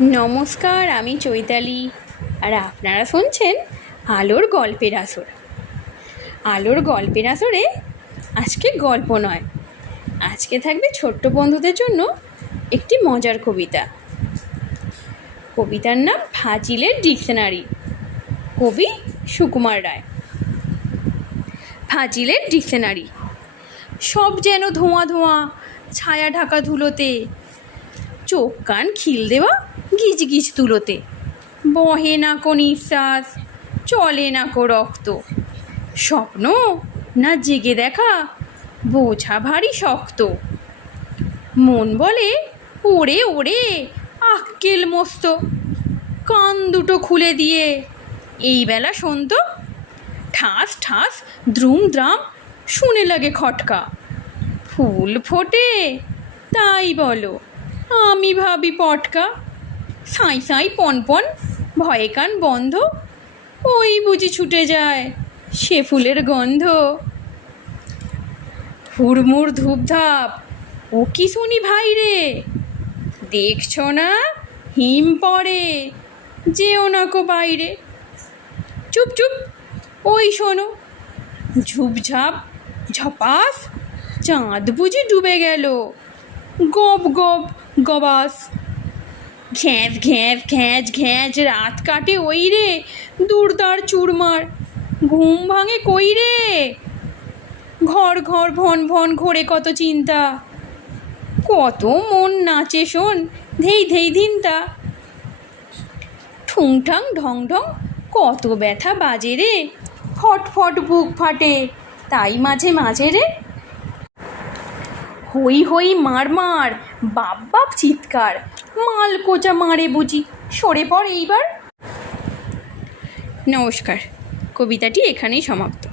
নমস্কার, আমি চৈতালি। আর আপনারা শুনছেন আলোর গল্পের আসর। আলোর গল্পের আসরে আজকে গল্প নয়, আজকে থাকবে ছোট্ট বন্ধুদের জন্য একটি মজার কবিতা। কবিতার নাম ফাজিলের ডিকশনারি, কবি সুকুমার রায়। ফাজিলের ডিকশনারি। সব যেন ধোঁয়া ধোঁয়া, ছায়া ঢাকা ধুলোতে, চোখ কান খিল দেওয়া গিজ গিজ তুলোতে। বহে না কো নিঃশ্বাস, চলে না কো রক্ত, স্বপ্ন না জেগে দেখা, বোঝা ভারী শক্ত। মন বলে ওরে ওরে আক্কেল মস্ত, কান দুটো খুলে দিয়ে এই বেলা শোনত। ঠাস ঠাস দ্রুম দ্রাম শুনে লাগে খটকা। ফুল ফোটে তাই বলো, আমি ভাবি পটকা। সাঁই সাঁই পনপন ভয়ে কান বন্ধ, ওই বুঝি ছুটে যায় সে ফুলের গন্ধ। হুড়মুড় ধূপধাপ ও কি শুনি ভাই রে, দেখছ না হিম পড়ে, যেও না কো বাইরে। চুপ চুপ ওই শোনো, ঝুপঝাপ ঝপাস, চাঁদ বুঝি ডুবে গেল, গব গব গবাস। ঘ্যাঁচ ঘ্যাঁচ ঘ্যাঁচ ঘ্যাঁচ রাত কাটে ওই রে, দুর্দার চুরমার ঘুম ভাঙে কই রে। ঘর ঘর ভন ভন ঘোরে কত চিন্তা, কত মন নাচে শোন ধেই ধেই ধিনতা। ঠুংঠাং ঢং ঢং কত ব্যথা বাজে রে, ফট ফট বুক ফাটে তাই মাঝে মাঝে রে। হই হই মার মার বাপ বাপ চিৎকার, মাল কোচা মারে বুঝি সরে পড় এইবার। নমস্কার, কবিতাটি এখানেই সমাপ্ত।